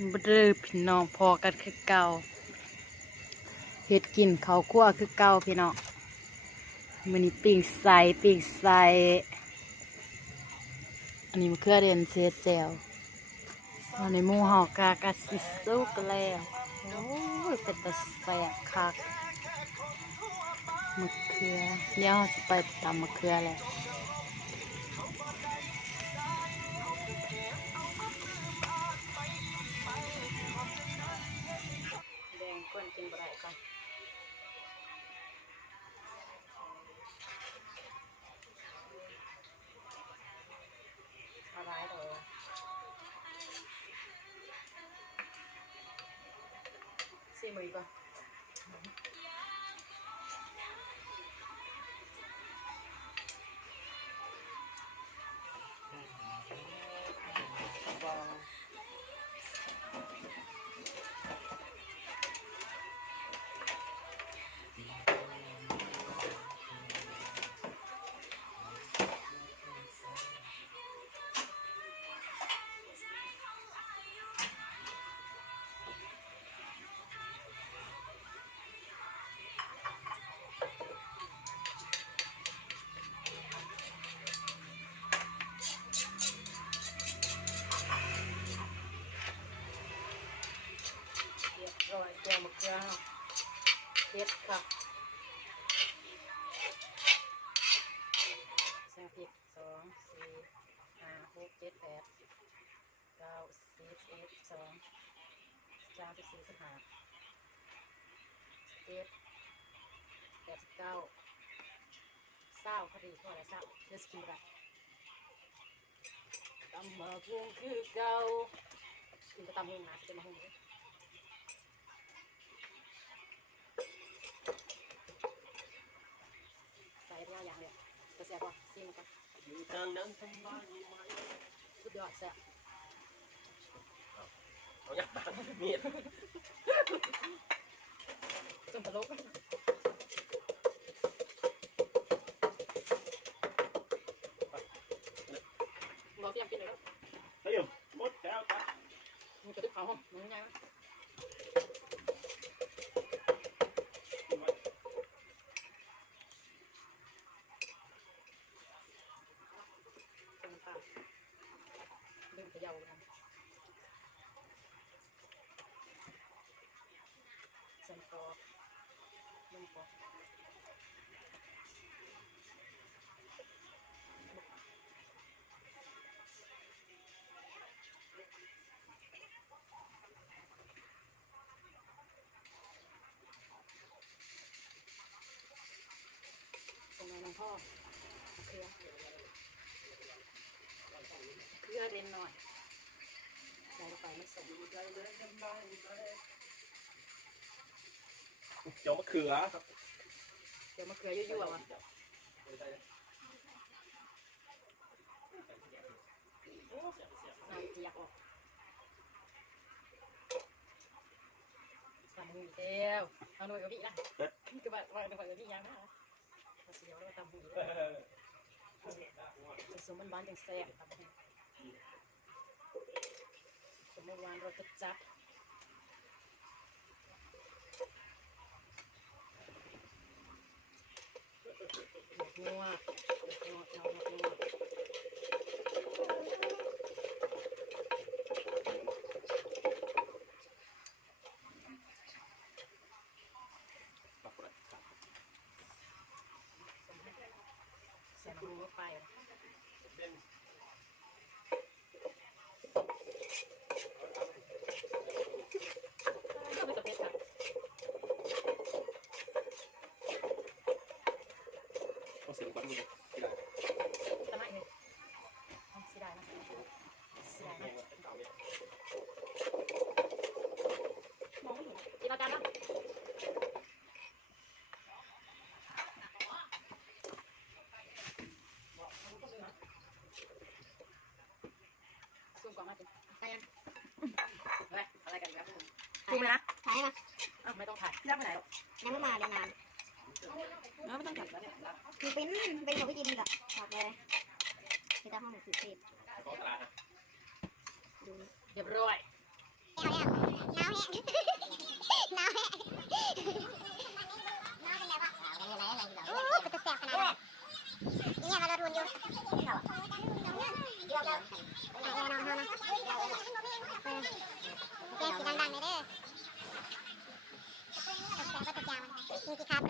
บเรือพี่น้องพอกันคือเก่าเฮ็ดกินเขาวคั่วคือเก่าพี่น้องมื้อนี้ปิ้งใส่อันนี้มะเขือเด่นเศษแจ่วอันนี้หมูเฮากากะสิสุกแล้วโอ้ยเป็นตาแซ่บคักมะเขือเดี๋ยวเราสิไปตำมะเขือแล้วแดงก้นกินบ่ได้ก่อนอะไรเด้อซีมือก่อนรอยแกงมะเขือเผ็ดค่ะใส่พริก2 4 5 6 7 8 9 10 11 12 13 14 15 17 89 20พอดีพอแล้ว20เดี๋ยวสกินไปตำมะพุงคือเก่ากินจะตำหุงนะจะมาหุงเลยใส่ได้อย่างเดียวจะแซ่บป่ะซิมกันสุดยอดแซ่บเอาอย่างมีดจนตลกเราเตรียมกินเลยแล้วเฮ้ยมดแล้วครับมันกระตุกเขาห้องมันยังไงนะดึงไปยาวกันใส่ปอกดึงปอกส่งมาน้องพ่อเคลือเด่นหน่อยใส่ลงไปมันส่งเจียวมะเขือครับเดี๋ยวมะเขือยั่วๆว่ะน้ำเจียกออกทำมือเดียวเอาหน่วยกับพี่นะคือแบบว่าหน่วยกับพี่ยังนะเอาเสียวแล้วทำมือสมมันหวานจังแซ่บครับสมมันหวานรสจัดนัวใส่น้ำมันลงไปต้องเสียงปั้นมือที่ไหนตะไนเลยสีได้นะสีได้นะมองไม่เห็นจีบอาการนะซูมก่อนมาสิไปยังเฮ้ยอะไรกันครับซูมเลยนะถ่ายให้มาไม่ต้องถ่ายยังไม่ไหนหรอกยังไม่มาเรียนนานไม่ต้องถ่ายแล้วเนี่ยคือเป็นของพี่จินกับบอกเลยที่ตามห้องหนังสือเทพเรียบร้อย เนี่ย น้องเขานะแก้สีดังๆเลยเด้อตกแต่งก็ตกยางมันสิ่งที่ขาดไป